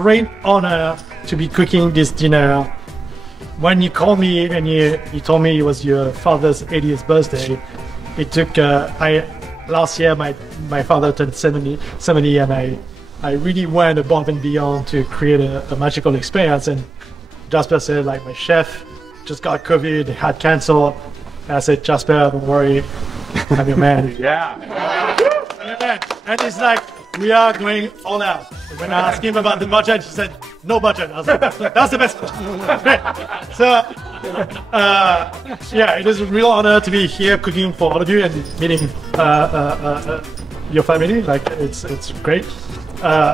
great honor to be cooking this dinner. When you called me and you told me it was your father's 80th birthday, it took, last year my father turned 70 and I really went above and beyond to create a magical experience. And Jasper said, like, my chef just got COVID, had cancer. And I said, Jasper, don't worry, I'm your man. Yeah. And he's like, we are going all out. When I asked him about the budget, he said, no budget. I was like, that's the best. So, yeah, it is a real honor to be here cooking for all of you and meeting your family. Like, it's great.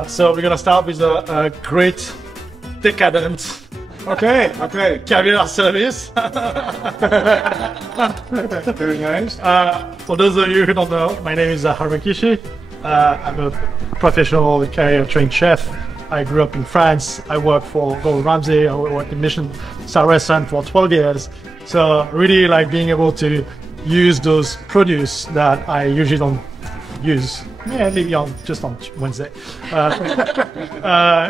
So we're gonna start with a great decadent caviar service. Very nice. For those of you who don't know, my name is Harukishi. I'm a professional career trained chef. I grew up in France. I worked for Gordon Ramsay. I worked in Michelin star restaurant for 12 years. So really like being able to use those produce that I usually don't use. Yeah, maybe just on Wednesday.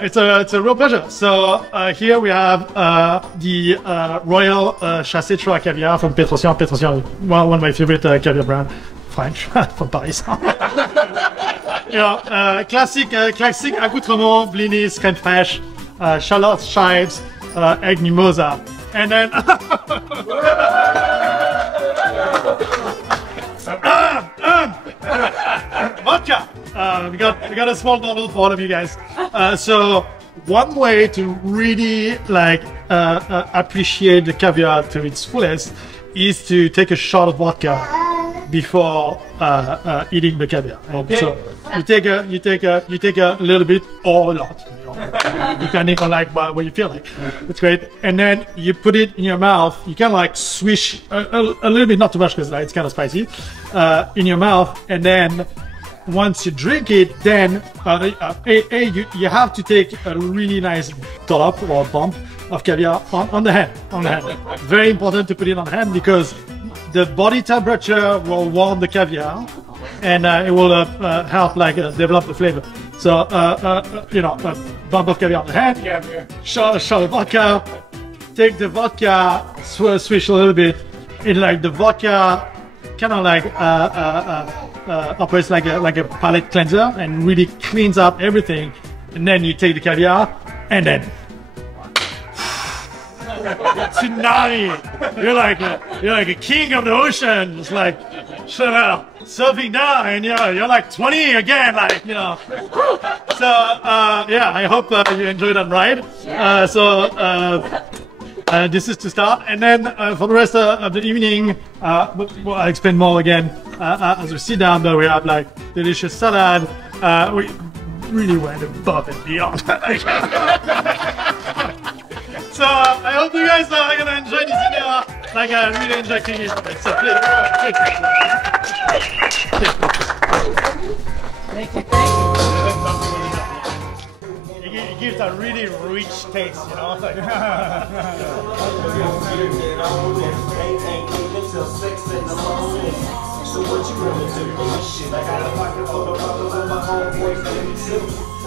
It's a real pleasure. So here we have the Royal Chassé Trois Caviar from Petrosian. Petrosian, one of my favorite caviar brand, French, from Paris. You know, classic accoutrement, blinis, crème fraîche, shallots, chives, egg mimosa, and then vodka. We got a small bottle for all of you guys. So one way to really like appreciate the caviar to its fullest is to take a shot of vodka before eating the caviar. Okay. So you take a little bit or a lot, depending on like what you feel like. It's great. And then you put it in your mouth. You can like swish a little bit, not too much because it's kind of spicy, in your mouth. And then once you drink it, then you have to take a really nice dollop or bump of caviar on the hand. Very important to put it on the hand because the body temperature will warm the caviar and it will help like develop the flavor. So you know, a bump of caviar on the hand, shot of vodka, take the vodka, swish a little bit, and like the vodka kind of like operates like a palate cleanser and really cleans up everything. And then you take the caviar and then tsunami. You're like a king of the ocean. It's like surfing down, and you're like 20 again, like So yeah, I hope you enjoyed that ride. This is to start, and then for the rest of the evening, I'll explain more again as we sit down. But we have like delicious salad. We really went above and beyond. So I hope you guys are gonna enjoy this dinner like I really enjoy cooking it. So please. Thank you. It gives a really rich taste, you know.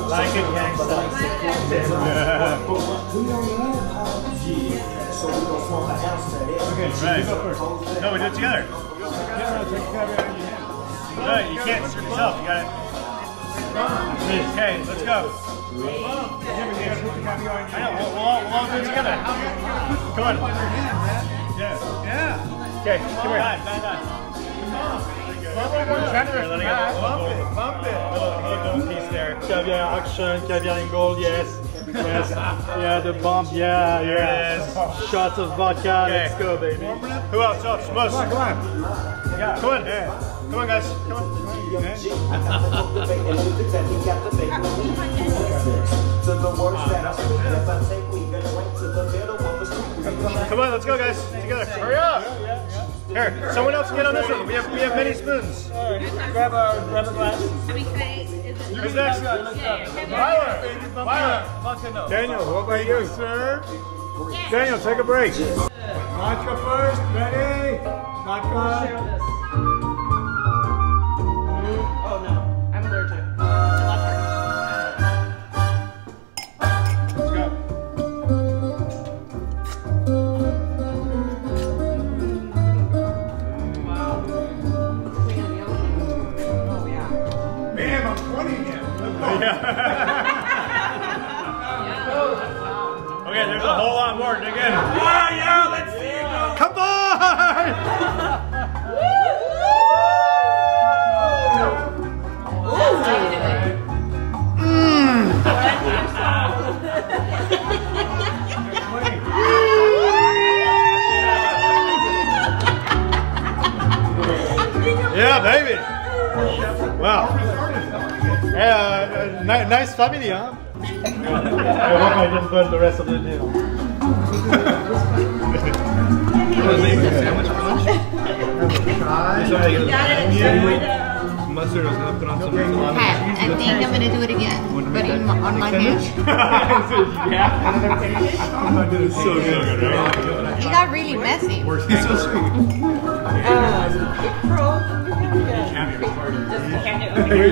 Like a gangster. Okay, right. No, we do it together. No, you can't strip yourself. You got it. Okay, let's go. I know, we'll all do it together. Come on. Yeah. Okay, come here. Nine. Bump it. Little piece there. Caviar action, caviar in gold, yes. Yeah, the bump, yeah. Shots of vodka, okay. Let's go, baby. Who else? Come on. Yeah. Come on. Come on, guys. Come on. Come on, let's go, guys. Together. Hurry up. Here, someone else get on this one. We have many spoons. Grab a glass. Who's next? Weir. Daniel, what about you, sir? Daniel, take a break. Vodka first. Ready? Vodka. Oh no, I'm allergic to vodka. Okay, there's a whole lot more. Dig in. Yeah, let's see it go. Come on! Yeah, baby. Wow. Yeah, nice family, huh? I hope I didn't burn the rest of the deal. Mustard was gonna put on some salami. Okay, I think I'm gonna do it again, but on my page. It's so good, right? It got really messy. It's so sweet.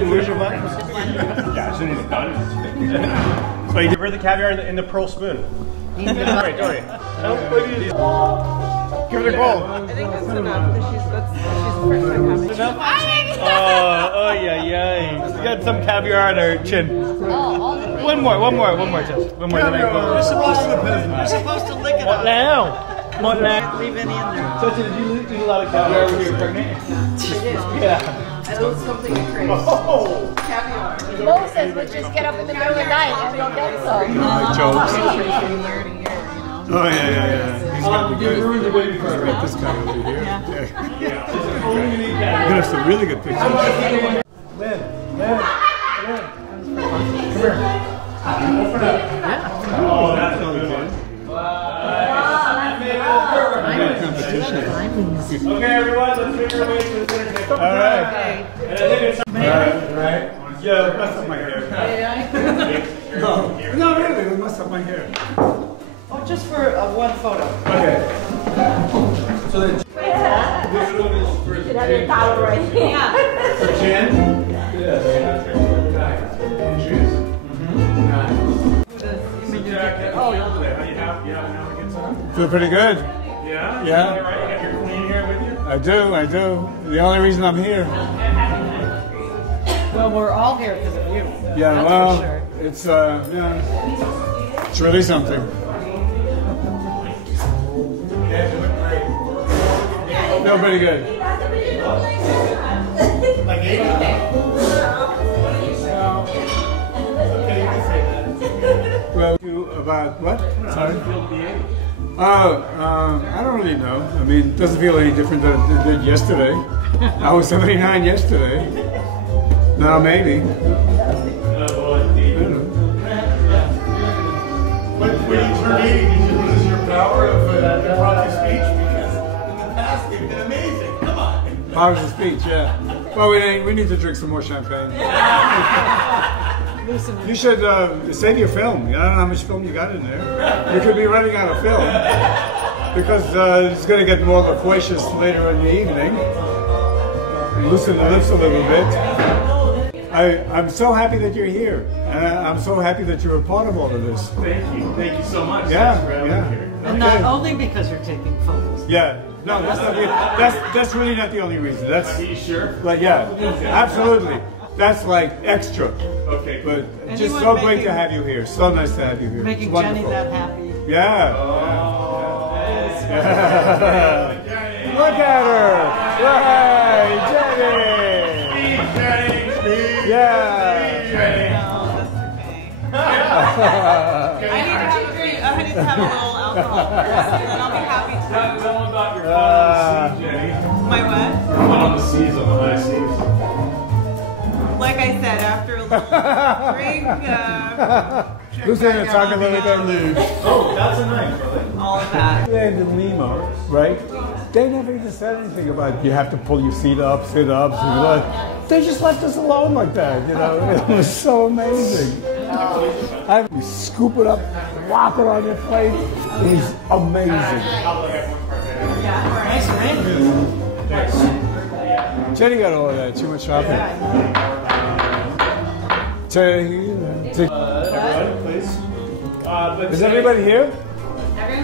Where's your button? Yeah, as soon as it's done. So you give her the caviar in the pearl spoon. Don't worry. Give it a go. I think that's enough because she's the first time having. Oh, yeah. You got some caviar on her chin. One more, Tess. One more. You're supposed to lick it What now? What now? Leave any in there. So did you eat a lot of caviar when you were pregnant? I did. Yeah. I know something crazy. Oh. Caviar. Moses would just get up in the middle of the night and go get some. Jokes. From year to year, you know. Oh, yeah. He's got You ruined the baby for got this guy over here. Yeah. You got some really good pictures. Lynn. Come here. Open up. Oh, that's a good one. Okay, everyone, let's make our way to the dinner table. All right. And I think it's Right. Yeah, mess up my hair. No, really, mess up my hair. Oh, just for one photo. Okay. So then, this one is for Jen. Yeah. for Jen. Yeah. And shoes. Oh, you'll do that. You have now a good time? Feel pretty good. Yeah? Yeah. All right, you got your queen here with you? I do. The only reason I'm here. Well, we're all here because of you. Yeah, That's well, for sure. it's it's really something. Yeah, you look great. Feel pretty good. Like 80? Well, about what? Sorry? I don't really know. I mean, it doesn't feel any different than it did yesterday. I was 79 yesterday. Now maybe. When you turn 80, did you lose your power of impromptu speech? Because in the past, you've been amazing. Come on. Powers of speech, yeah. Well, we need to drink some more champagne. You should save your film. I don't know how much film you got in there. You could be running out of film because it's going to get more loquacious later in the evening. Loosen the lips a little bit. I'm so happy that you're here. I'm so happy that you're a part of all of this. Thank you so much. Yeah. And not only because you're taking photos. Yeah. No, that's really not the only reason. That's. Are you sure? Like, yeah, absolutely. That's like extra. Okay. But And just you so were great to making- have you here. So nice to have you here. Making It's Jenny wonderful. that happy. Yeah. Look at her. Right, Jenny. Yeah. I need to have a little alcohol first, and then I'll be happy to. Tell them about your Jenny. My what? On the seas, on the high seas. Like I said, after a little drink, Luciana, talk a little bit. Oh, that's a knife, brother. all of that. And the limo, right? They never even said anything about you have to pull your seat up, sit up. They just left us alone like that, you know. It was so amazing. You scoop it up, whop it on your plate. It was amazing. Nice ring. Jenny got all of that. Too much shopping. Everybody, please. Is everybody here?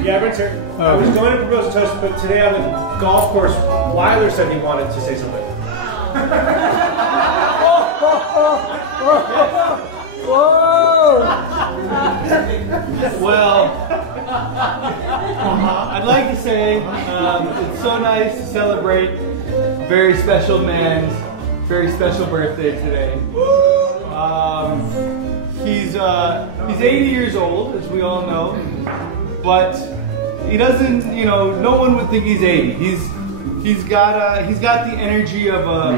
Yeah, everyone's here. I was going to propose a toast, but today on the golf course, Weiler said he wanted to say something. Whoa! Well, I'd like to say it's so nice to celebrate a very special man's very special birthday today. He's 80 years old, as we all know, but he doesn't, you know, no one would think he's 80. He's got the energy of a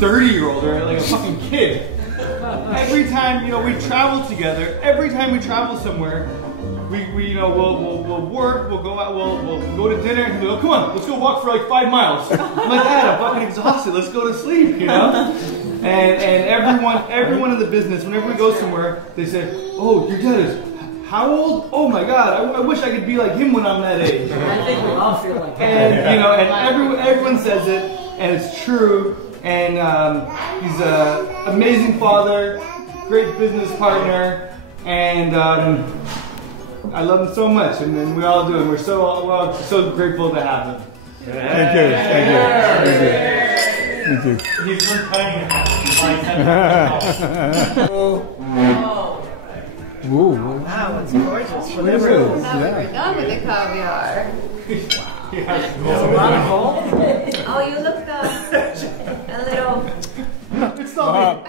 30-year-old or like a fucking kid. Every time, you know, we travel together, every time we travel somewhere, we you know, we'll work, we'll go out, we'll go to dinner, and we'll go, come on, let's go walk for like 5 miles. I'm like, Dad, I'm fucking exhausted, let's go to sleep, you know? And everyone in the business, whenever we go somewhere, they say, oh, your dad is how old? Oh my God, I wish I could be like him when I'm that age. I think we all feel like that. And, you know, and everyone says it, and it's true. And he's an amazing father, great business partner, and I love him so much, and we all do. And we're all so grateful to have him. Thank you. He's retiring. Ooh. Wow, it's gorgeous. What is it? Now we're done with the caviar. Oh, you look a little. It's not me.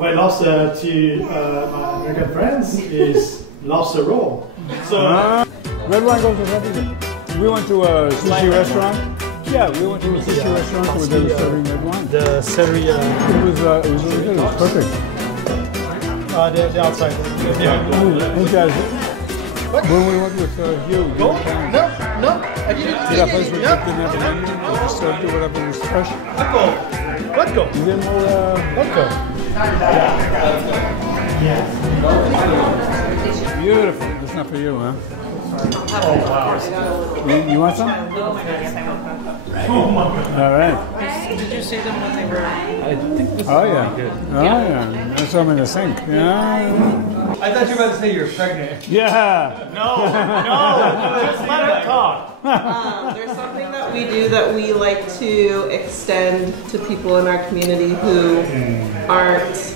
My lobster to my American friends is lobster roll. So Red wine goes with everything. We went to a sushi restaurant. Yeah, we went to a sushi restaurant where they were serving red wine. the celery, It was really good. It was perfect. the outside. And guys, when we went with you, No, I didn't. see that place where they didn't have a menu, they just served you whatever was fresh. What go? You didn't know, What go? beautiful. That's not for you, huh? Oh wow. You want some? All right. Did you see them when they were? Oh yeah. Oh yeah. That's some in the sink. Yeah. I thought you were about to say you're pregnant. Yeah. No, just let her talk. There's something that we do that we like to extend to people in our community who aren't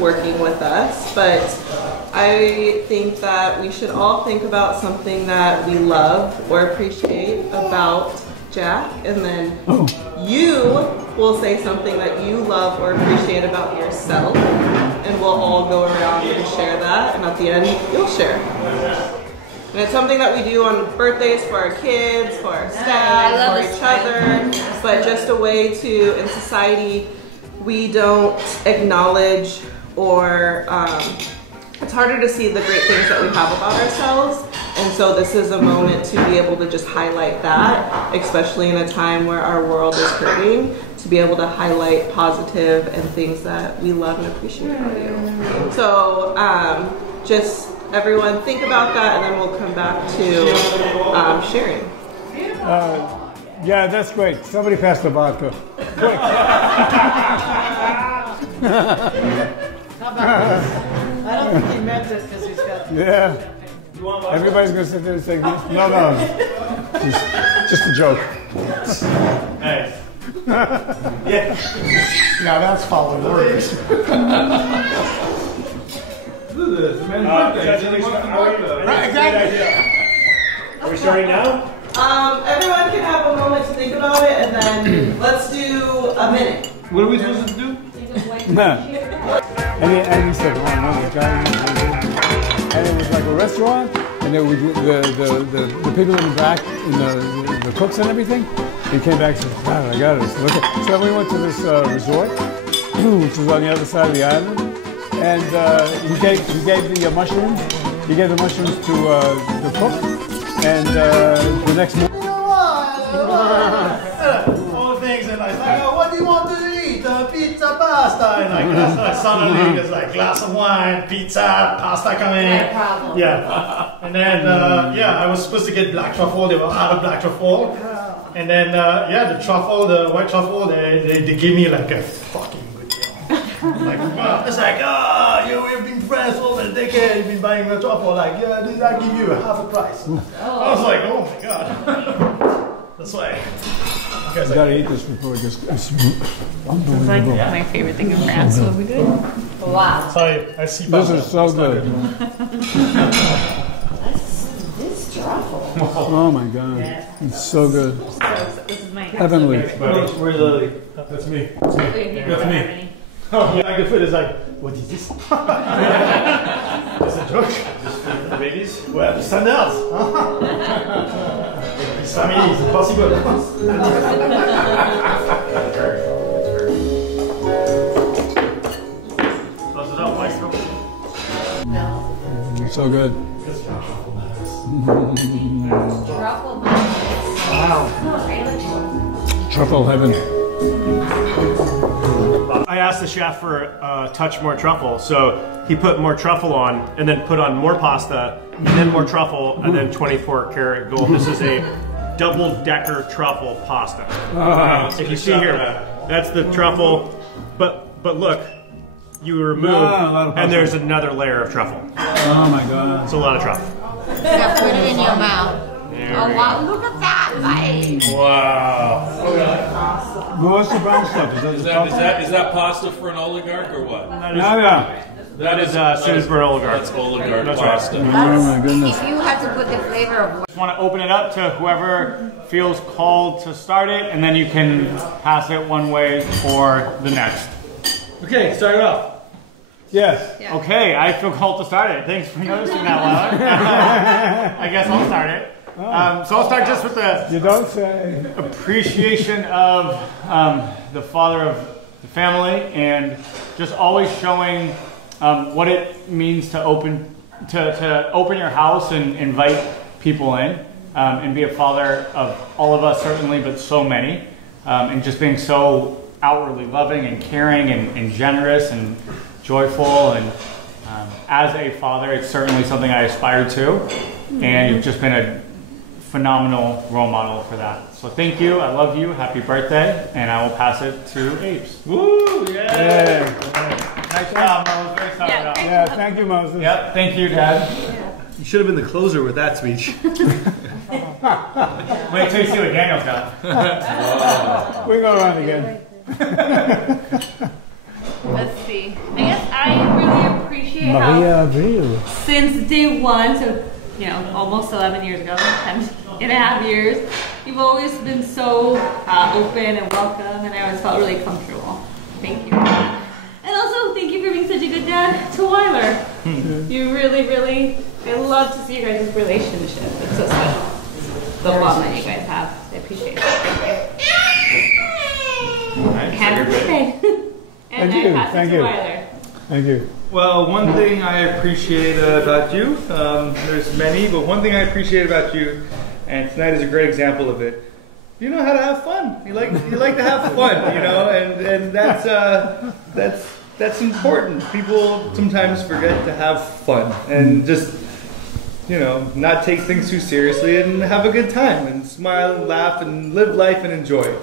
working with us, but I think that we should all think about something that we love or appreciate about Jack, and then you will say something that you love or appreciate about yourself, and we'll all go around and share that, and at the end, you'll share. And it's something that we do on birthdays for our kids, for our staff, for each other, but just a way to, in society, we don't acknowledge or it's harder to see the great things that we have about ourselves, and so this is a moment to be able to just highlight that, especially in a time where our world is hurting, to be able to highlight positive and things that we love and appreciate about you. So just everyone think about that, and then we'll come back to sharing. Yeah, that's great. Somebody pass the vodka. Quick. I don't think he meant it because he's got. Yeah. Everybody's gonna sit there and say, no. Just a joke. Nice. Yeah. Now that's following orders. Look at this, man. Right, exactly. Are we starting now? Everyone can have a moment to think about it, and then let's do a minute. What are we supposed to do? And he said, oh no, the guy. And it was like a restaurant, and there was the people in the back, and the cooks and everything. He came back and said, God, I got it. Look at. So then we went to this resort, which is on the other side of the island, and he gave the mushrooms. He gave the mushrooms to the cook, and the next morning. All the things, and I was like, oh, what do you want to eat? Pizza, pasta, and like suddenly there's like glass of wine, pizza, pasta coming in. Yeah, and then I was supposed to get black truffle. They were out of black truffle, and then the truffle, the white truffle, they gave me like a fucking good deal. Like, it's like, we've been friends for over a decade. You've been buying the truffle. Like, I give you half the price. I was like, oh my god. You gotta eat this before it gets. It's It's like my favorite thing in France. So we good? Wow. Sorry, I see. This is so good. This truffle. Oh my god, it's so good. So this is my Heavenly. Where's Lily? That's me. That's me. That's me. Oh, yeah, the food is like, what is this? It's a joke. The babies? Well, something else. This family is impossible. It's so good. Truffle. Wow. Truffle heaven. I asked the chef for a touch more truffle, so he put more truffle on, and then put on more pasta, and then more truffle, and then 24 karat gold. This is a double-decker truffle pasta. If you see here, that's the truffle, but look, you remove, and there's another layer of truffle. Oh my god. It's a lot of truffle. Now put it in your mouth. Oh wow, look at that, buddy. Wow. What's the brown stuff? Is that pasta for an oligarch or what? Yeah. That is Susan for an oligarch. That's oligarch That's right. pasta. Oh my goodness. If you had to put the flavor of Just want to open it up to whoever feels called to start it, and then you can pass it one way or the next. Okay, start it off. Yes. Okay, I feel called to start it. Thanks for noticing that, Weir. I guess I'll start it. So I'll start just with the You don't say. appreciation of the father of the family, and just always showing what it means to open your house and invite people in, and be a father of all of us certainly, but so many, and just being so outwardly loving and caring and generous and joyful. And as a father, it's certainly something I aspire to, and you've just been a phenomenal role model for that. So thank you, I love you, happy birthday, and I will pass it to Apes. Woo! Yeah. Nice job, Moses. Very solid job. Yeah, thank you, Moses. Yep, thank you, Dad. You should have been the closer with that speech. Wait till you see what Daniel's got. We go around again. Let's see. I guess I really appreciate Maria how Abreu. since day one, so almost 11 years ago, 10.5 years, you've always been so open and welcome, and I always felt really comfortable. Thank you. And also, thank you for being such a good dad to Weiler. You really, really, I love to see you guys' relationship. It's so special. The bond that you guys have. I appreciate it. Happy birthday. And Thank you, I pass it thank to you. Weiler. Thank you. Well, one thing I appreciate about you, there's many, but one thing I appreciate about you, and tonight is a great example of it. You know how to have fun. You like to have fun, and that's important. People sometimes forget to have fun and just not take things too seriously and have a good time and smile and laugh and live life and enjoy.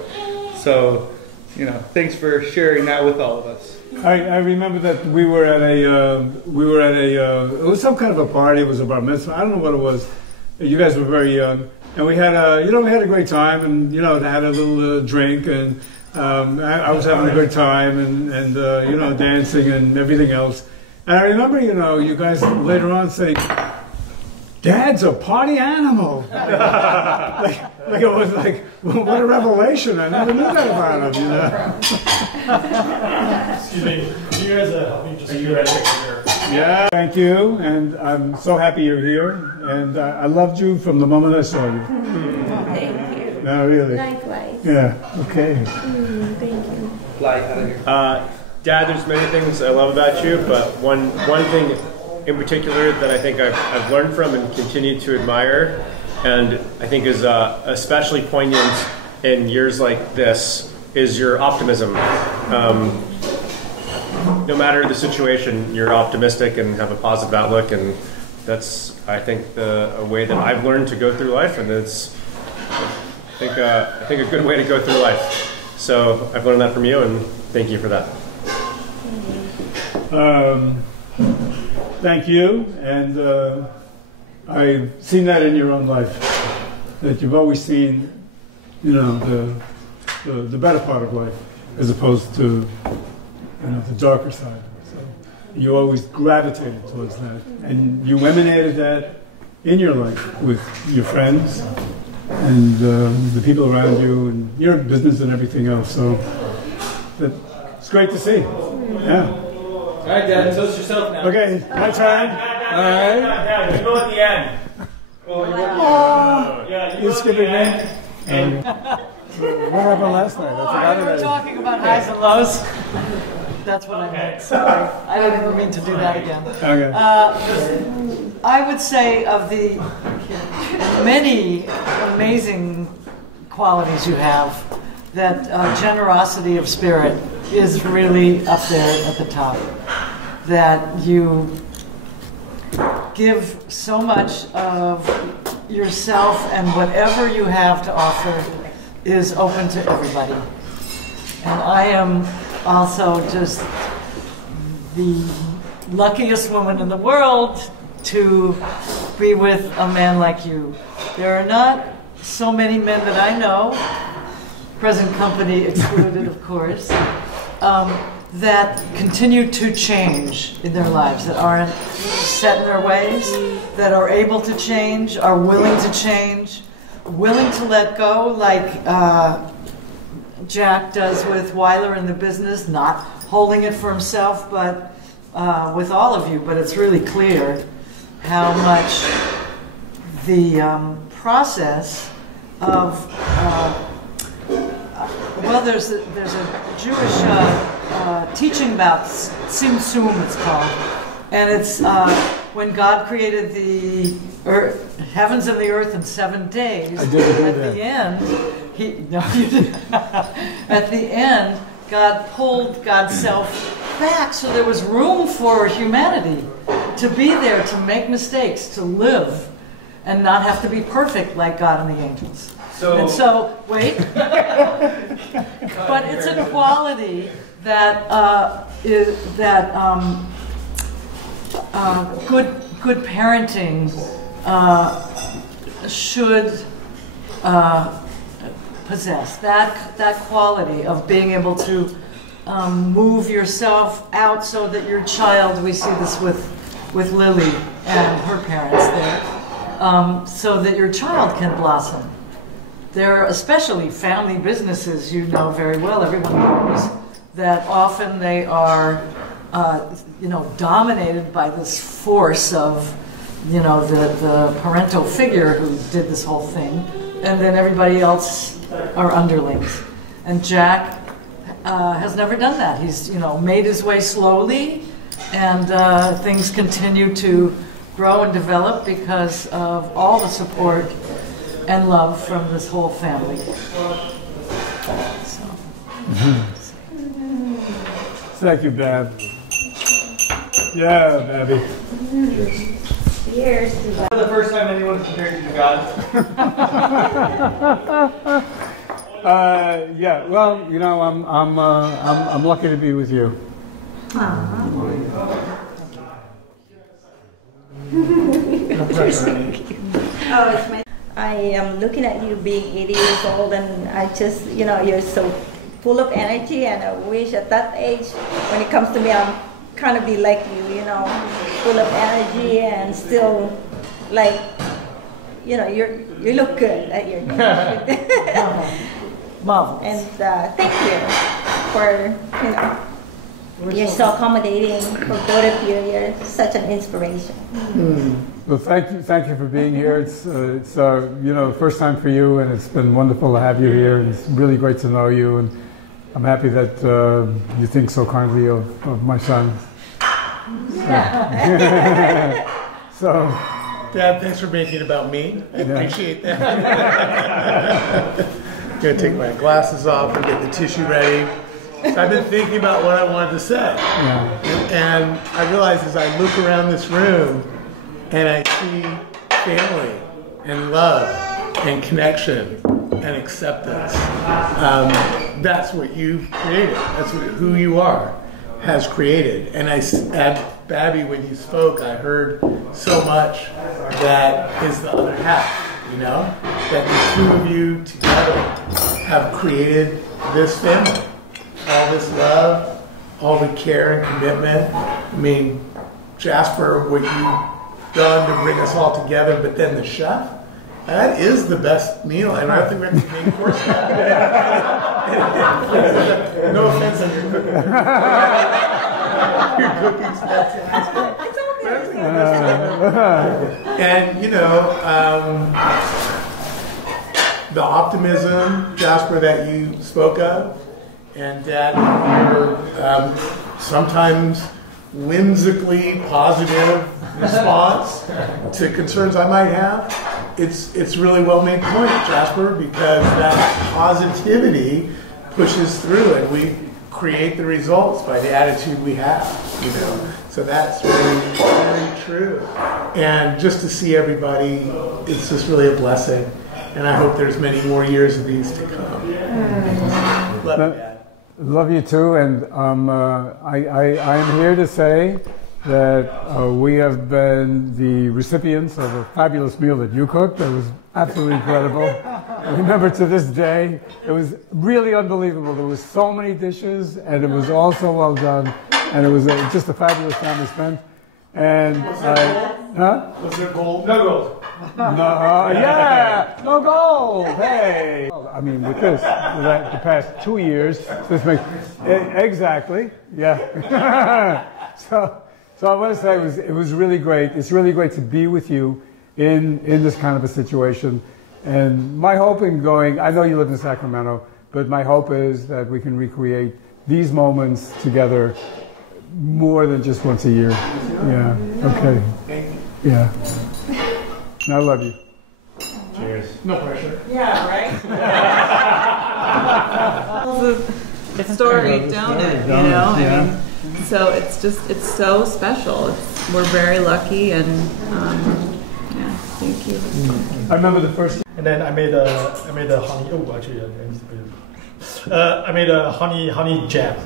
So, thanks for sharing that with all of us. I remember that we were at a it was some kind of a party. It was a bar mitzvah. I don't know what it was. You guys were very young, and we had a great time, and had a little drink, and I was having a good time, and dancing and everything else. And I remember you guys later on saying, "Dad's a party animal." like it was like, what a revelation. I never knew that about him, Excuse me. You guys help me just. Are you ready? Yeah, thank you. And I'm so happy you're here. And I loved you from the moment I saw you. thank you. No, really. Likewise. Yeah, okay. Thank you. Dad, there's many things I love about you, but one thing in particular that I think I've learned from and continue to admire, and I think is especially poignant in years like this, is your optimism. No matter the situation, you're optimistic and have a positive outlook, and that's, I think, a way that I've learned to go through life, and it's, I think a good way to go through life. So I've learned that from you, and thank you for that. Thank you, and I've seen that in your own life, that you've always seen, the the better part of life, as opposed to the darker side. So you always gravitated towards that, and you emanated that in your life with your friends and the people around you and your business and everything else. So it's great to see. Yeah. All right, Dad, toast yourself now. Okay, my turn. All right. Dad, you go at the end. Yeah, you skipping me. What happened last night? I forgot We were it. talking about highs and lows. That's what I meant. Sorry. I didn't even mean to do that again. Okay. I would say of the many amazing qualities you have, that generosity of spirit is really up there at the top. That you give so much of yourself, and whatever you have to offer is open to everybody. And I am also just the luckiest woman in the world to be with a man like you. There are not so many men that I know, present company excluded, of course, that continue to change in their lives, that aren't set in their ways, that are able to change, are willing to change, willing to let go, like Jack does with Weiler in the business, not holding it for himself, but with all of you. But it's really clear how much the process of well, there's a Jewish teaching about Tzimtzum, it's called, and it's when God created the heavens and the earth in 7 days. I did at that. the end, no, you didn't. At the end, God pulled God's self back, so there was room for humanity to be there, to make mistakes, to live, and not have to be perfect like God and the angels. Wait. But it's a quality that good parenting should possess. That quality of being able to move yourself out so that your child, we see this with Lily and her parents there, so that your child can blossom. There are especially family businesses, you know very well, everyone knows, that often they are, dominated by this force of, the parental figure who did this whole thing, and then everybody else are underlings. And Jack has never done that. He's, made his way slowly, and things continue to grow and develop because of all the support and love from this whole family. So. Thank you, Bab. Yeah, Babby. Cheers. For the first time anyone compared you to God. Yeah. Well, I'm lucky to be with you. I am looking at you being 80 years old, and I just, you're so full of energy, and I wish at that age, when it comes to me, I'm kind of be like you, full of energy and still like, you look good at your age. Marvelous. And thank you for, you're so accommodating for both of you. You're such an inspiration. Well, thank you for being here. It's first time for you, and it's been wonderful to have you here. And it's really great to know you, and I'm happy that you think so kindly of my son. So, Dad, thanks for making it about me. I appreciate that. I'm gonna take my glasses off and get the tissue ready. So I've been thinking about what I wanted to say, and I realized as I look around this room and I see family and love and connection and acceptance. That's what you've created. That's what who you are has created. And at Babby, when you spoke, I heard so much that is the other half. That the two of you together have created this family. All this love, all the care and commitment. I mean, Jasper, what you've done to bring us all together, but then the chef, that is the best meal. And I think that's the main course. No offense on your cooking. Your cooking's fantastic. And, you know, the optimism, Jasper, that you spoke of, and that your sometimes whimsically positive response to concerns I might have, it's really well made point, Jasper, because that positivity pushes through and we create the results by the attitude we have, you know. So that's really very true. And just to see everybody, it's just really a blessing. And I hope there's many more years of these to come. Love you, Dad. Love you too, and I'm here to say that we have been the recipients of a fabulous meal that you cooked. That was absolutely incredible. I remember to this day, it was really unbelievable. There was so many dishes, and it was all so well done, and it was just a fabulous time we spent. And was there gold? No gold. No, yeah, no gold. Hey, I mean, with this, the past 2 years, this makes exactly, yeah. So I want to say it was really great. It's really great to be with you in this kind of a situation. And my hope in going, I know you live in Sacramento, but my hope is that we can recreate these moments together more than just once a year. Yeah. Okay. Yeah. I love you. Cheers. No pressure. Yeah, right? It's a story, don't it? You know? Yeah. I mean, so it's so special. We're very lucky, and yeah, thank you. I remember the first. And then I made a honey. Oh, actually, I made a honey jam.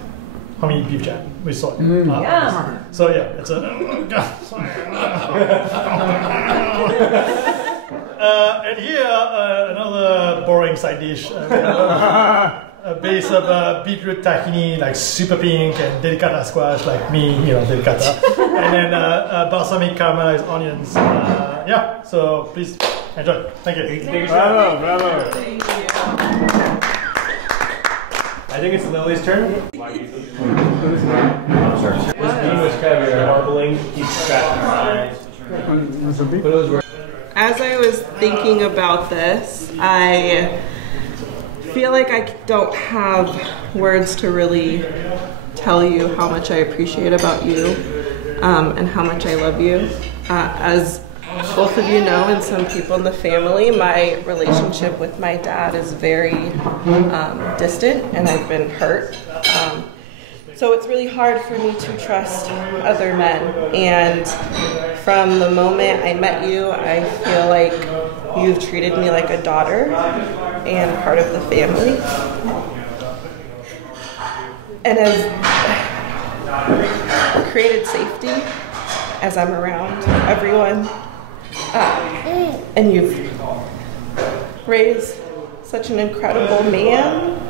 Honey beef jam with soy. Yeah. So yeah, it's a. And here another boring side dish. A base of beetroot tahini, like super pink, and delicata squash, like me, you know, delicata. And then balsamic caramelized onions. Yeah, so please enjoy. Thank you. Bravo, bravo. Thank you. I think it's Lily's turn. Marbling, keep scratching her eyes. As I was thinking about this, I feel like I don't have words to really tell you how much I appreciate about you and how much I love you. As both of you know, and some people in the family, my relationship with my dad is very distant, and I've been hurt. So it's really hard for me to trust other men. And from the moment I met you, I feel like you've treated me like a daughter and part of the family. And has created safety as I'm around everyone. And you've raised such an incredible man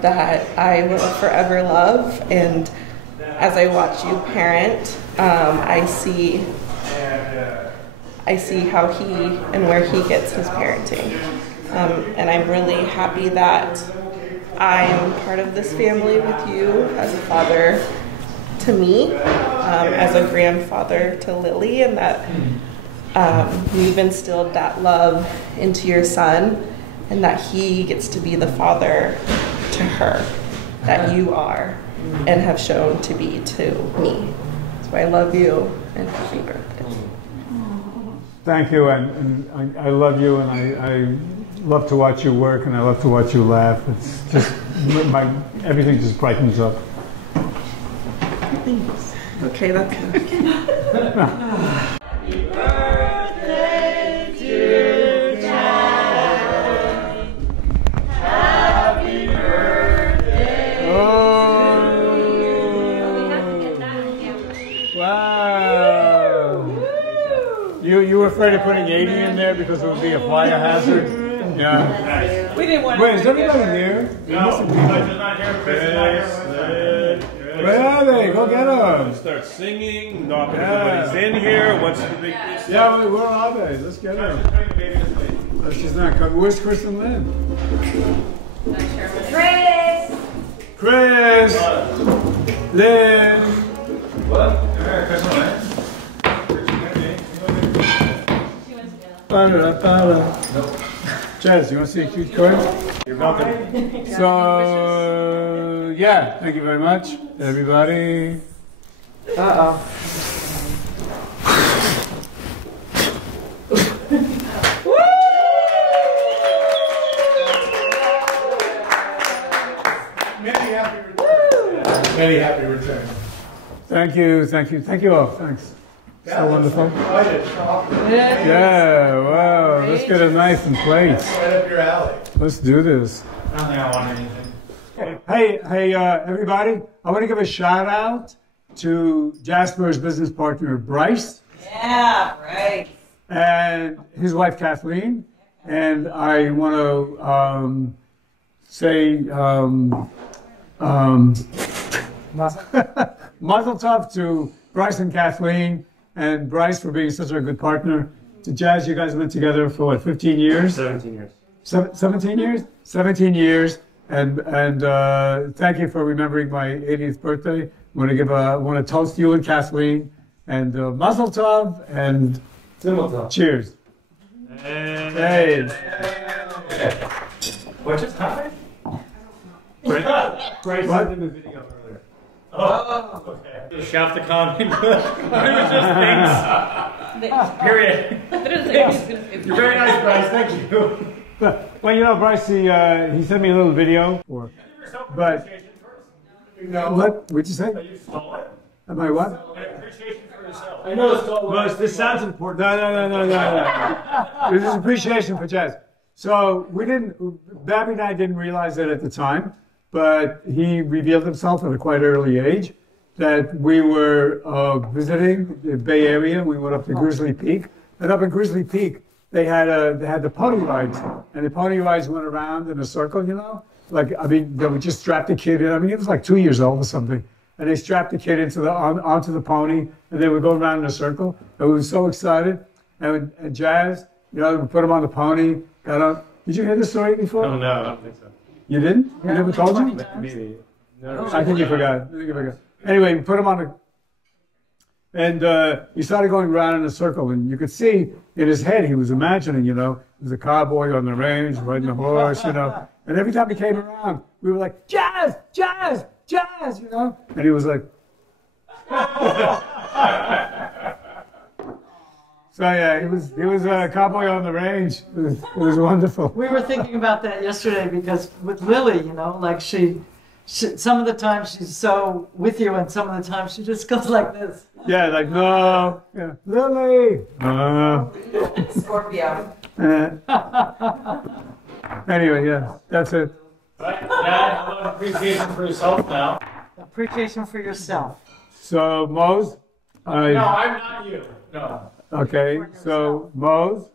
that I will forever love. And as I watch you parent, I see how he and where he gets his parenting. And I'm really happy that I'm part of this family with you as a father to me, as a grandfather to Lily, and that you've instilled that love into your son, and that he gets to be the father to her that you are and have shown to be to me. So I love you, and happy birthday. Thank you, and I love you, and I love to watch you work, and I love to watch you laugh. It's just everything just brightens up. Thanks. Okay, that's good. You were afraid of putting 80 in there because it would be a fire hazard? Yeah. We didn't want Wait, is everybody here? No, Chris not here. Chris is not here. Where are they? Go get them. Start singing, knocking everybody's in here. What's the big deal? Yeah, wait, where are they? Let's get her. Oh, she's not coming. Where's Chris and Lynn? Chris! Chris! Lynn! What? Chris and Lynn? Jazz, you want to see a cute card? You're welcome. So, yeah, thank you very much, everybody. Uh-oh. Many happy returns. Thank you, thank you, thank you all. Thanks. So wonderful. Yeah. Yeah, wow. Let's get a knife and plates. Right up your alley. Let's do this. I don't think I want anything. Hey, everybody. I want to give a shout out to Jasper's business partner, Bryce, Yeah, right. and his wife, Kathleen. And I want to say mazel tov to Bryce and Kathleen, and Bryce for being such a good partner. To Jazz, you guys have been together for what, 15 years? 17 years. 17 years? 17 years. And thank you for remembering my 80th birthday. I want to toast you and Kathleen, and mazel tov and cheers. Hey. What just happened? Bryce What? did the video earlier. Oh, okay. Shaft the comment. It was just thanks. Period. You're very nice, Bryce. Thank you. Well, you know, Bryce, he sent me a little video. But, what? What'd you say? You stole it? Am I what? Appreciation for yourself. I know it's all Well, this sounds important. No. This is appreciation for Jazz. So Babby and I didn't realize it at the time, but he revealed himself at a quite early age that we were visiting the Bay Area. We went up to Grizzly Peak, and up in Grizzly Peak, they had the pony rides, and the pony rides went around in a circle, you know? Like, I mean, they would just strap the kid in. I mean, he was like 2 years old or something. And they strapped the kid onto the pony, and they would go around in a circle. And we were so excited. And Jazz, you know, we put him on the pony, got on. Did you hear this story before? Oh, no, I don't think so. You didn't? Yeah, You never told you? Maybe. I think you forgot. Anyway, we put him on and he started going around in a circle, and you could see in his head he was imagining, you know, there's a cowboy on the range riding a horse, you know. And every time he came around, we were like, Jazz, Jazz, Jazz, you know. And he was like, so yeah, he was a cowboy on the range. It was wonderful. We were thinking about that yesterday because with Lily, you know, like she some of the time she's so with you, and some of the time she just goes like this. Yeah, like, no, yeah. Lily. Scorpio. Anyway, yeah, that's it. Right, Dad, how about appreciation for yourself now? Appreciation for yourself. So, Mose, No, I'm not you. No. okay. So, Mose,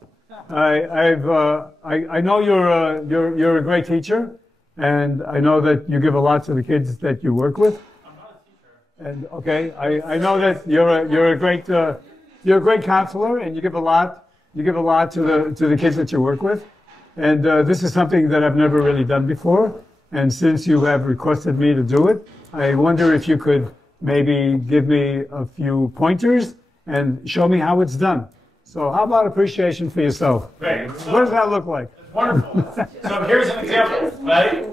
I know you're a great teacher, and I know that you give a lot to the kids that you work with. I'm not a teacher. And okay, I know that you're a great counselor, and you give a lot to the kids that you work with. And this is something that I've never really done before. And since you have requested me to do it, I wonder if you could maybe give me a few pointers and show me how it's done. So how about appreciation for yourself? Great. What does that look like? It's wonderful. So here's an example, right?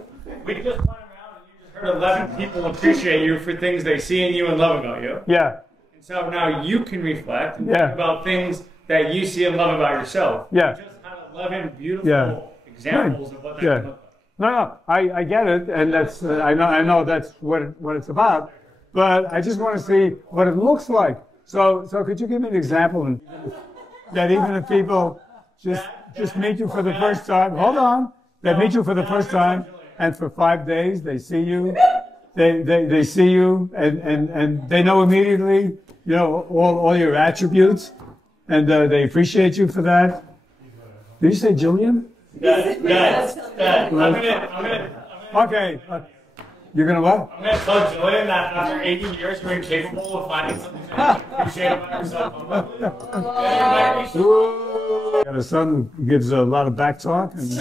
We just went around and you just heard 11 people appreciate you for things they see in you and love about you. Yeah, And so now you can reflect and Yeah. think about things that you see and love about yourself. Yeah. You just had 11 beautiful Yeah. examples of what that Yeah. can look like. no, I get it, and that's I know that's what it's about. But I just want to see what it looks like. So could you give me an example that even if people just meet you for the first time, hold on, they meet you for the first time, and for 5 days they see you, they see you, and they know immediately, you know, all your attributes, and they appreciate you for that. Did you say Jillian? Guys, Okay. You're gonna what? I'm gonna tell Julian that after 80 years you're incapable of finding something to appreciate about yourself. Got a son who gives a lot of back talk. And...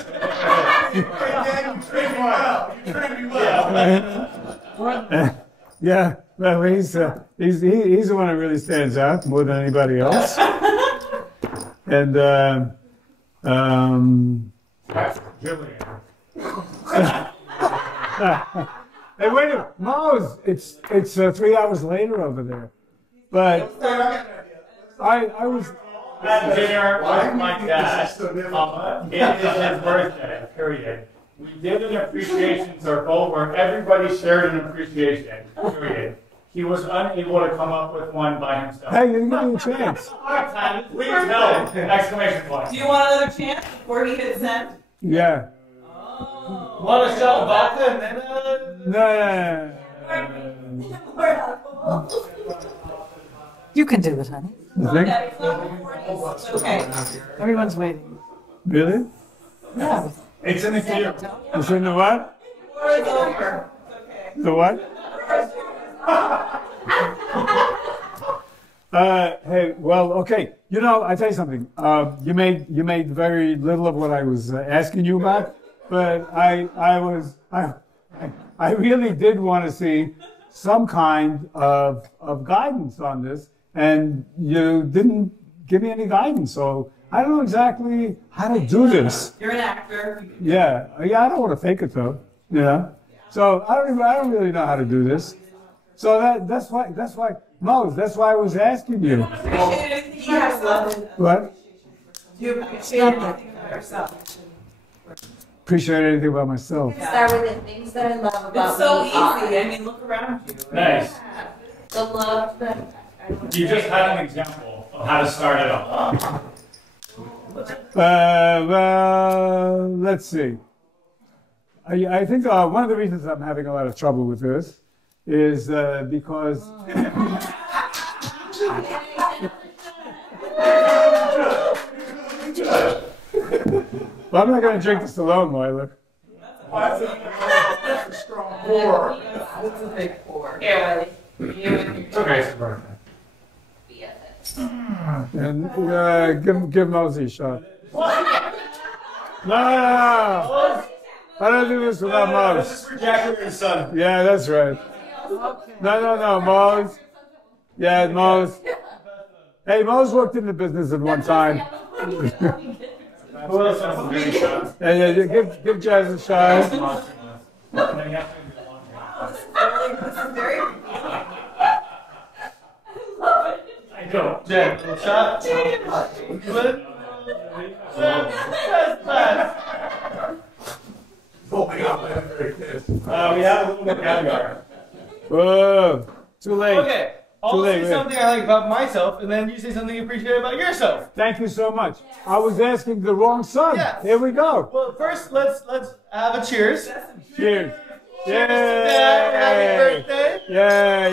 yeah, well, he's the one that really stands out more than anybody else. And hey, wait a minute, Mo's. It's 3 hours later over there, but I was. At dinner with my dad. It is his birthday. Period. We did an appreciation circle where everybody shared an appreciation. Period. He was unable to come up with one by himself. Hey, you didn't give me a chance. Please no! Exclamation point. Do you want another chance before he hits send? Yeah. Want to shout vodka and then No. You can do it, honey. You think? Okay. Everyone's waiting. Really? Yeah. It's in the queue. It's in the what? It's over. Okay. The what? Hey, well, okay. You know, I tell you something. You made very little of what I was asking you about, but I really did want to see some kind of guidance on this, and you didn't give me any guidance. So I don't know exactly how to do this. You're an actor. Yeah, I don't want to fake it though. You know. So I don't really know how to do this. So that's why Mose, that's why I was asking you. Appreciate anything you have left. What? Do you appreciate anything about yourself? Appreciate anything about myself. Start with the things that I love about It's so me easy. are I mean, look around you. Nice. the love that You just had an example of how to start it off. Well, let's see. I think one of the reasons I'm having a lot of trouble with this is because. Well, I'm not going to drink this alone, Moiler. That's a strong pour. It's a big four. Here, Willie. It's okay, it's a birthday. And give Mosey a shot. No. I don't do this without Mose. This is for Jackie and his son. Yeah, that's right. No, Mose. Yeah, Mose. Hey, Mose worked in the business at one time. Who else has to give me a shot? Yeah, give Jazz a shot. I go. Jen, shot. Good. We have a little bit of caviar. Whoa, too late. Okay, I'll Too late, say wait. something I like about myself, and then you say something you appreciate about yourself. Thank you so much. I was asking the wrong son. Yes. Here we go. Well, first let's have a cheers. Cheers. Cheers to Dad. Happy birthday. Yeah.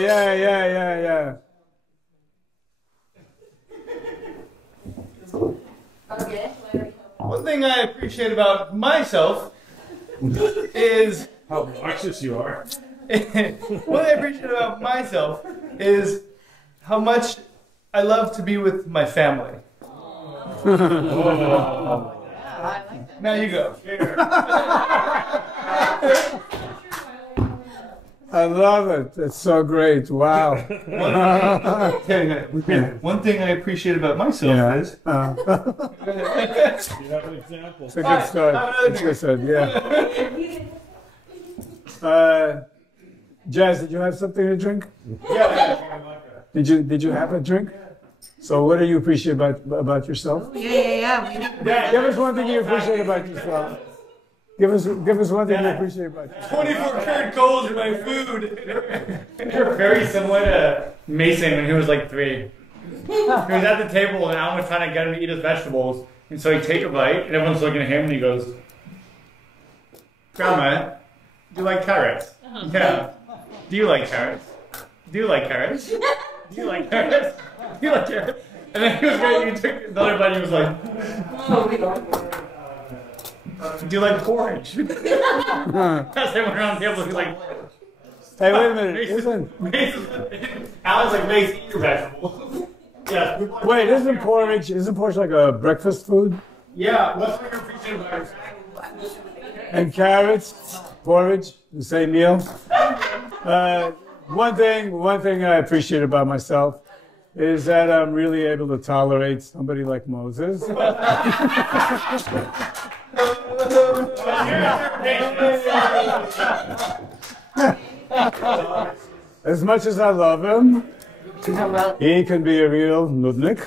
Okay. One thing I appreciate about myself is How obnoxious you are. what I appreciate about myself is how much I love to be with my family. Now you go. I love it. It's so great. Wow. One thing I appreciate about myself Yeah. is You have an example. It's a good start. It's a good start. Yeah. Jazz, did you have something to drink? Did you have a drink? So what do you appreciate about yourself? Yeah. Give us one thing you appreciate about yourself. Give us one thing you appreciate about yourself. 24 karat gold in my food. You're very similar to Mason when he was like 3. He was at the table and Alan was trying to get him to eat his vegetables. And so he'd take a bite and everyone's looking at him and he goes, Grandma, do you like carrots? Yeah. Do you like carrots? Do you like carrots? Do you like carrots? Do you like carrots? And then he was ready, he took another bite and he was like, Do you like porridge? As they went around the table, he's like, Hey, wait a minute. Isn't Alan's like, Mace, eat your vegetables. Yeah. wait? Isn't porridge like a breakfast food? Yeah. What's your appreciation about yourself? And carrots, porridge, the same meal. One thing I appreciate about myself is that I'm really able to tolerate somebody like Moses. As much as I love him, he can be a real nudnik.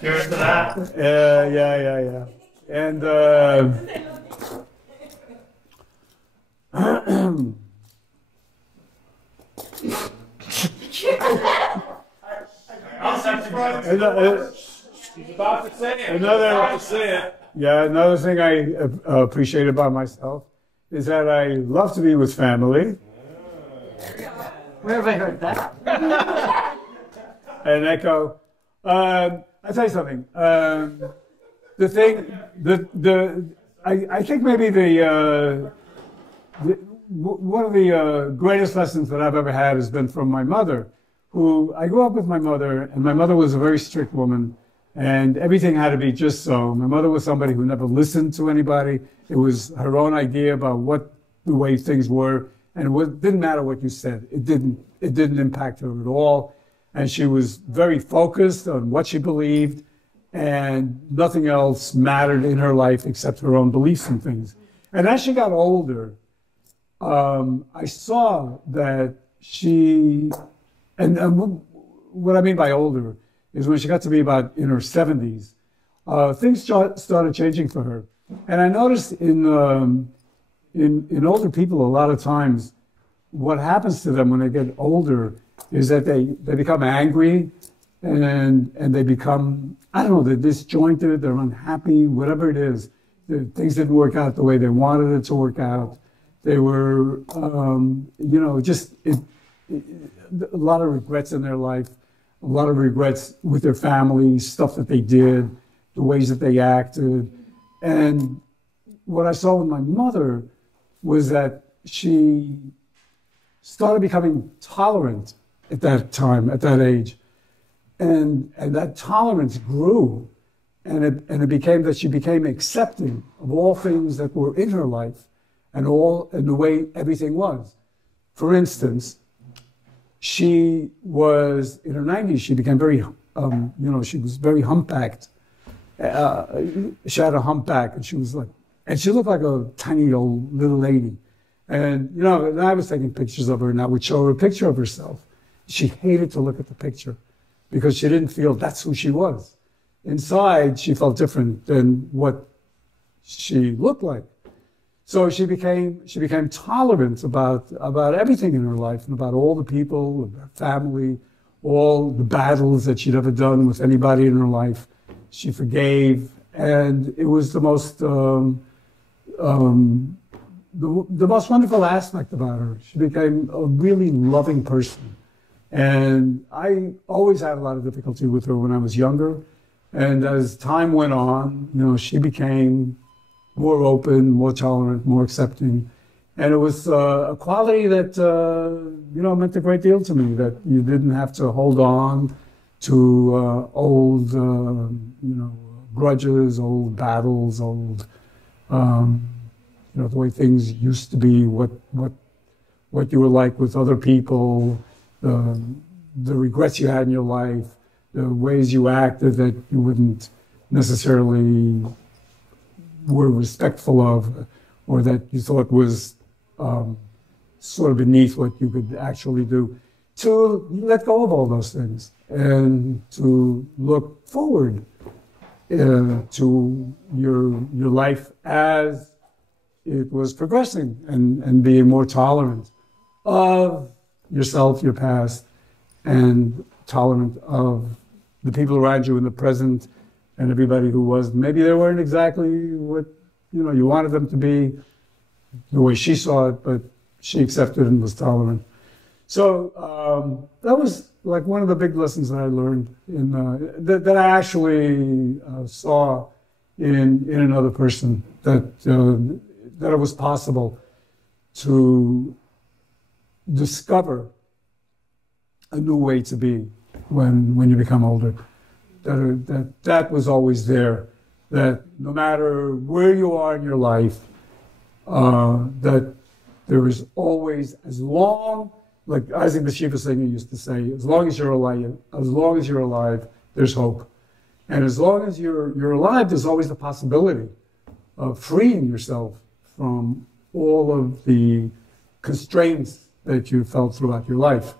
Cheers to that. Yeah. And another thing I appreciate about myself is that I love to be with family. Where have I heard that? And Echo, I'll tell you something. I think maybe one of the greatest lessons that I've ever had has been from my mother, who I grew up with my mother, and my mother was a very strict woman, and everything had to be just so. My mother was somebody who never listened to anybody. It was her own idea about what the way things were, and it didn't matter what you said. It didn't impact her at all, and she was very focused on what she believed, and nothing else mattered in her life except her own beliefs and things. And as she got older, I saw that she, and what I mean by older is when she got to be about in her 70s, things started changing for her. And I noticed in older people a lot of times, what happens to them when they get older is that they become angry and they become, I don't know, they're disjointed, they're unhappy, whatever it is. Things didn't work out the way they wanted it to work out. They were, just a lot of regrets in their life, a lot of regrets with their family, stuff that they did, the ways that they acted. And what I saw with my mother was that she started becoming tolerant at that time, at that age. And that tolerance grew, and it became that she became accepting of all things that were in her life and the way everything was. For instance, she was in her 90s. She became very, she was very humpbacked. She had a humpback, and she looked like a tiny old little lady. And and I was taking pictures of her, and I would show her a picture of herself. She hated to look at the picture because she didn't feel that's who she was. Inside, she felt different than what she looked like. So she became tolerant about everything in her life and about all the people, her family, all the battles that she'd ever done with anybody in her life. She forgave, and it was the most wonderful aspect about her. She became a really loving person. And I always had a lot of difficulty with her when I was younger. And as time went on, she became more open, more tolerant, more accepting. And it was a quality that, meant a great deal to me, that you didn't have to hold on to old, grudges, old battles, old, the way things used to be, what you were like with other people, the regrets you had in your life, the ways you acted that you wouldn't necessarily were respectful of, or that you thought was sort of beneath what you could actually do. To let go of all those things and to look forward to your life as it was progressing and being more tolerant of yourself, your past, and tolerant of the people around you in the present and everybody who was. Maybe they weren't exactly what you wanted them to be, the way she saw it, but she accepted and was tolerant. So that was like one of the big lessons that I learned that I actually saw in another person, that it was possible to discover a new way to be when you become older. That was always there. That no matter where you are in your life, that there is always, as long, like Isaac Bashevis Singer used to say, as long as you're alive, there's hope. And as long as you're alive, there's always the possibility of freeing yourself from all of the constraints that you felt throughout your life,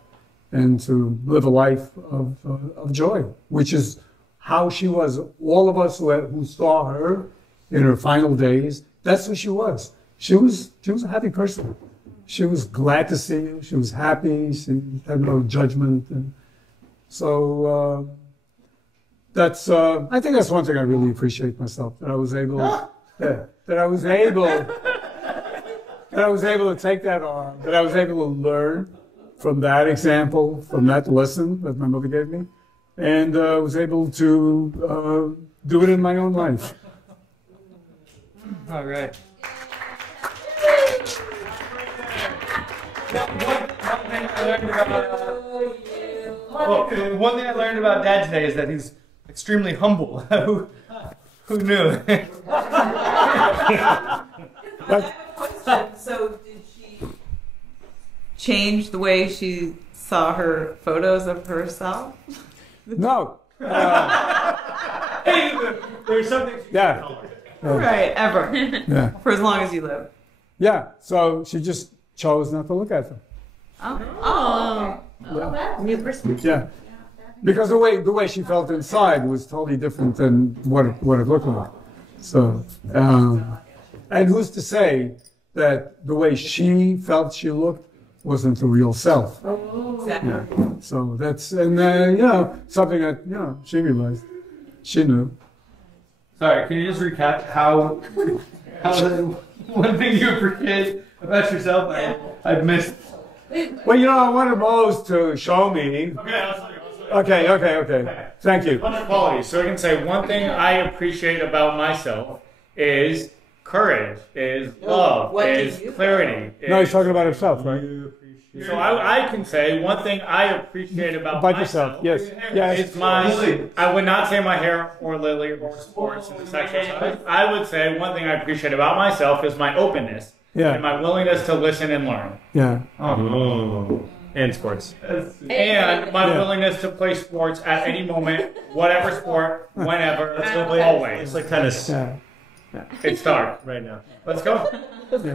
and to live a life of joy, which is how she was. All of us who saw her in her final days, that's who she was. She was a happy person. She was glad to see you. She was happy. She had no judgment. And so I think that's one thing I really appreciate myself, that I was able, that I was able to take that on, that I was able to learn from that example, from that lesson that my mother gave me, and was able to do it in my own life. All right. One thing I learned about Dad today is that he's extremely humble. Who knew? So did she change the way she saw her photos of herself? No. There's something. Yeah. Right, ever. Yeah. For as long as you live. Yeah. So she just chose not to look at them. Oh. Yeah. New perspective. Yeah. Because the way she felt inside was totally different than what it looked like. So, and who's to say that the way she felt she looked wasn't the real self? Exactly. Yeah. So that's something that she realized, she knew. Sorry, can you just recap how one thing you appreciate about yourself I've missed? Well, I wanted Mose to show me. Okay. Thank you. Bunch of qualities. So I can say one thing I appreciate about myself is courage, is love, is clarity. No, he's talking about himself, right? So I can say one thing I appreciate about yourself. Yes. Is I would not say my hair or Lily or sports and the sexual side. I would say one thing I appreciate about myself is my openness and my willingness to listen and learn. Yeah. And sports. And my willingness to play sports at any moment, whatever sport, whenever, always. It's like tennis. It's dark right now. Let's go. Okay,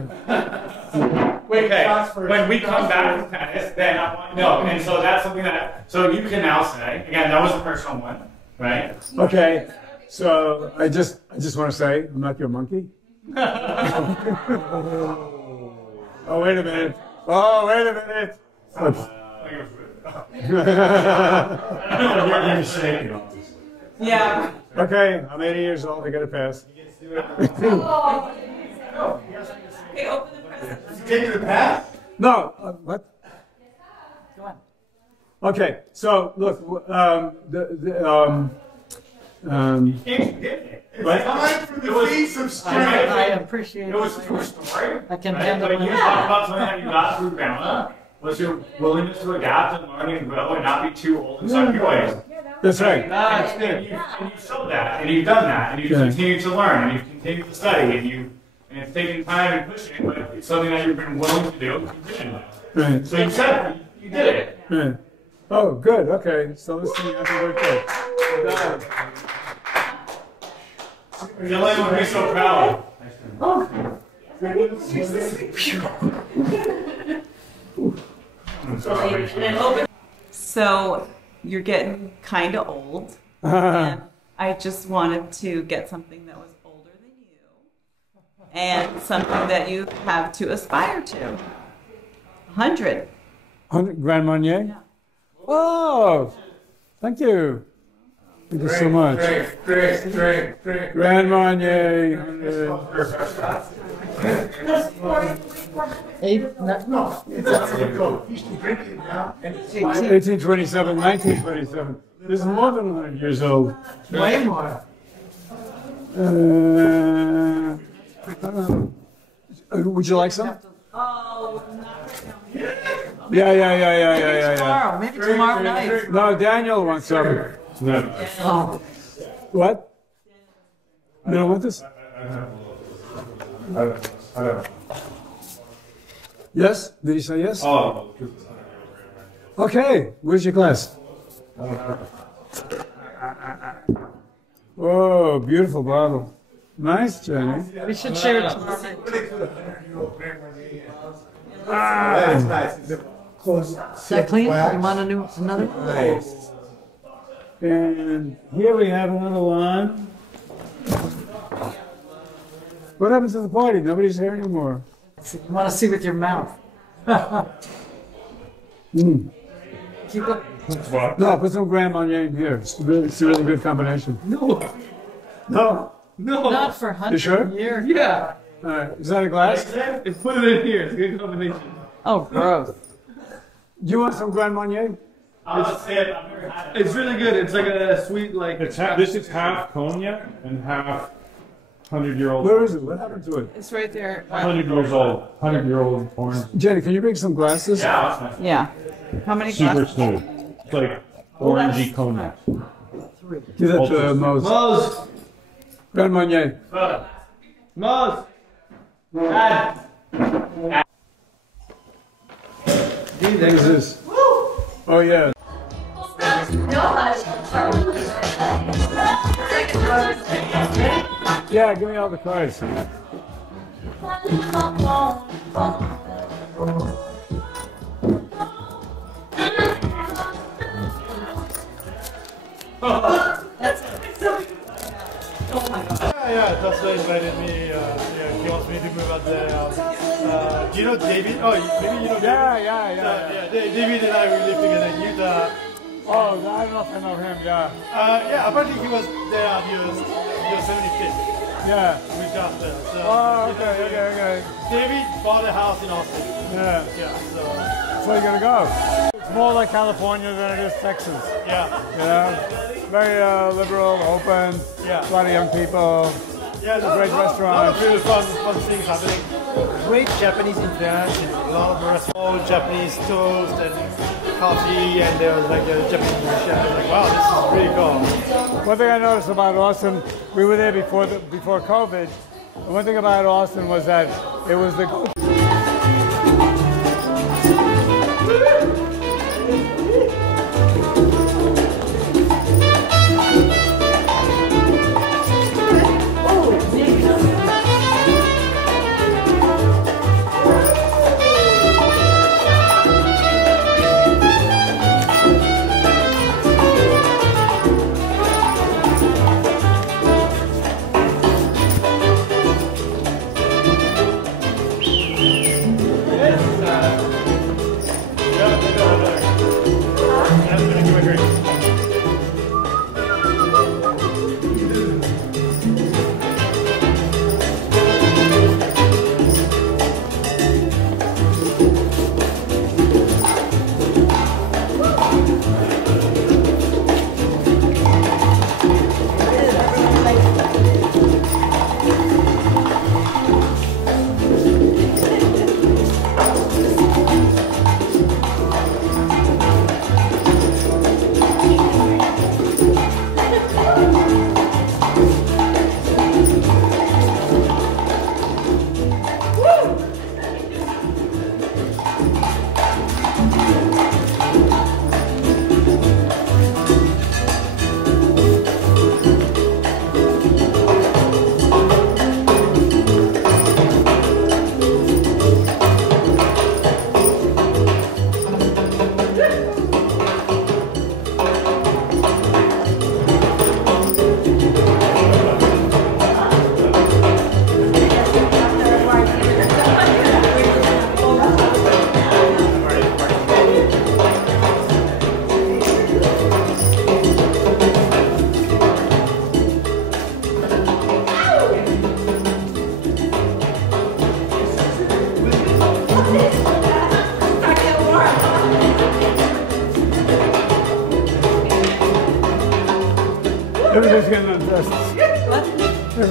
when we come back to tennis, then and so that's something so you can now say, again, that was a personal one, right? Okay, so I just want to say, I'm not your monkey. Oh, wait a minute. Yeah. Okay, I'm 80 years old, I got a pass. Okay, open the present. Take the pass? No, what? Go on. Okay, so look, Time for the feast of strength. I appreciate It was it. true story. I can Right? handle But you it. talked about something that you got through grandma. Was your willingness to adapt and learn and grow and not be too old in some ways. That's right. And you showed that, and you've done that, and you've continued to learn, and you've continued to study, and it's taken time and pushing, but it's something that you've been willing to do. Right. So you said you did it. Right. Oh, good. Okay, so let's see. Happy birthday. Dylan would be so proud. So you're getting kind of old. And I just wanted to get something that was older than you and something that you have to aspire to. 100. 100 Grand Marnier? Yeah. Oh, thank you. Thank you so much. Drink. Grand Marnier. 1827, 1927. This is more than 100 years old. Way more. Would you like some? Oh, not right now. Yeah. Tomorrow, maybe tomorrow night. No, Daniel wants some. No. Oh. What? You don't want this? Yes? Did he say yes? Oh. Okay, where's your glass? Whoa, beautiful bottle. Nice, Jenny. We should share it tomorrow night. That's nice. Is that clean? You want another? Nice. And here we have another one. What happened to the party? Nobody's here anymore. You want to see with your mouth. Keep up. No, put some Grand Marnier in here. It's a really good combination. No. Not for 100 You sure? years. Yeah. All right. Is that a glass? Put it in here. It's a good combination. Oh, gross. Do you want some Grand Marnier? It's really good. It's like a sweet, like. This is half cognac and half 100-year-old. Where is it? What happened to it? It's right there. 100 years old. 100-year-old orange. Jenny, can you bring some glasses? Yeah. How many Super glasses? smooth. It's like orangey cognac. Give that to Mose. Mose! Grand Marnier. Mose! Dad! What is this? Oh, yeah. Yeah, give me all the cards. Yeah, Tesla invited me. He wants me to move out there. Do you know David? Oh, maybe you know David. Yeah. David and I we live together in Utah. Oh, I don't know if I know him, yeah. Yeah, apparently he was there at your 75th. Yeah. We just there. So, Oh, okay. David bought a house in Austin. Yeah. Yeah, so. That's where you're gonna go. It's more like California than it is Texas. Yeah. You know? Very liberal, open, Yeah. a lot of young people. Yeah, It's a great a lot restaurant. of really fun things happening. Great Japanese influence, a lot of restaurants, Japanese toast and coffee, and there was like a Japanese chef. I was like, wow, this is really cool. One thing I noticed about Austin, we were there before COVID. And one thing about Austin was that it was the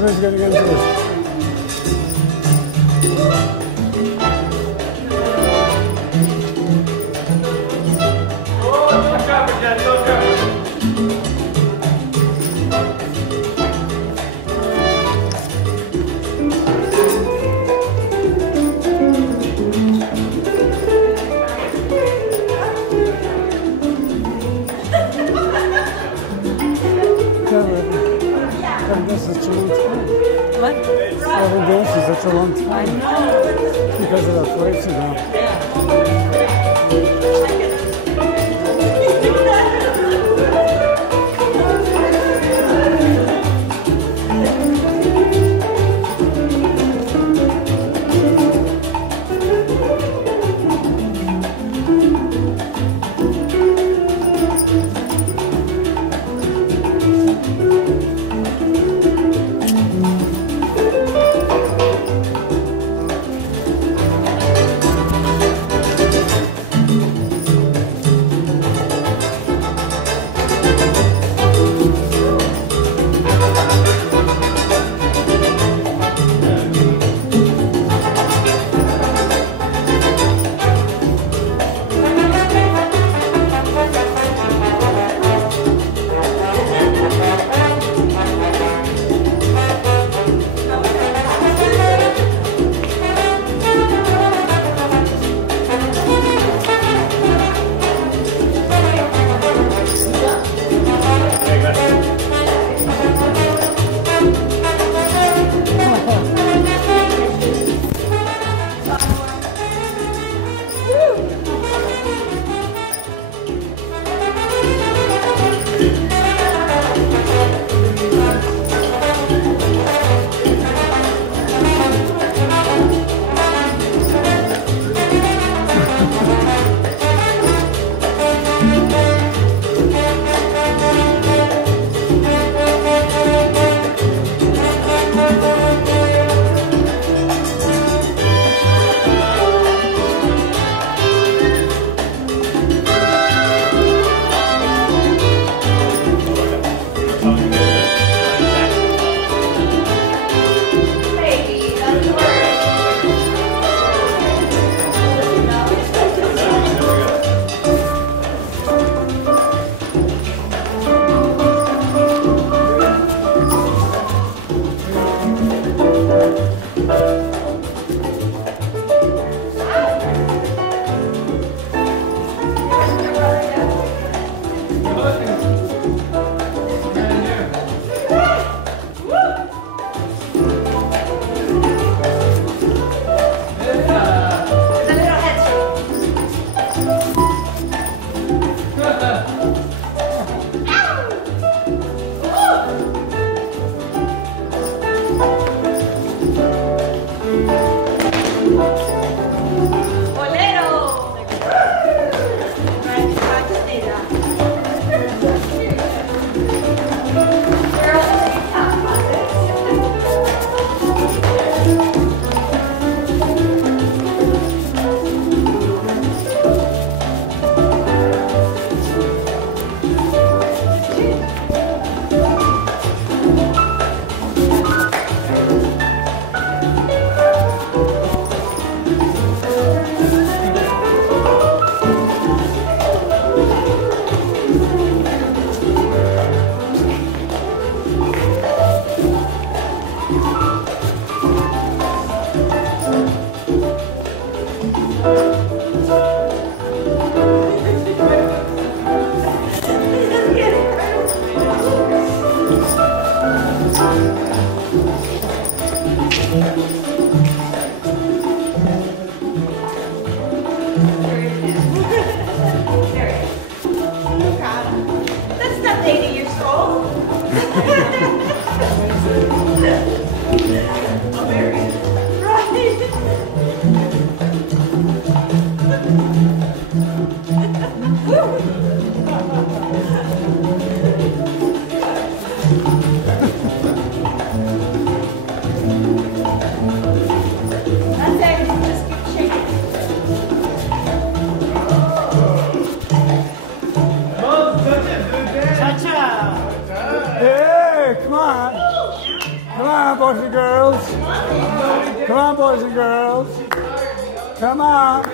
Everybody's going to get into this. This is such a long time. What? Seven days is such a long time. I know. Because of the flights, you know. Come on, boys and girls. Come on.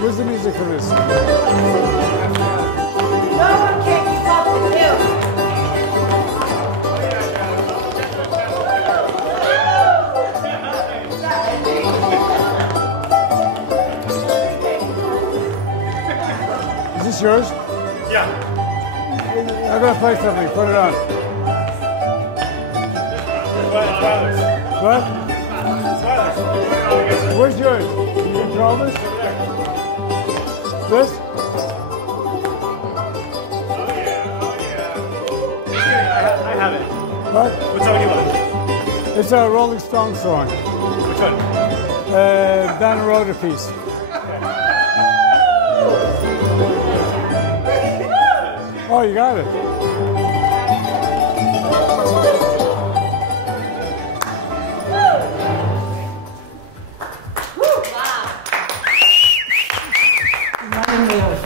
Where's the music for this? No one can keep up with you. Is this yours? Yeah. I'm gonna play something. Put it on. What? Where's yours? You control this? This? I have it. What? What song do you want? It's a Rolling Stones song. Which one? Down the Road a Piece. Oh, you got it. There you go.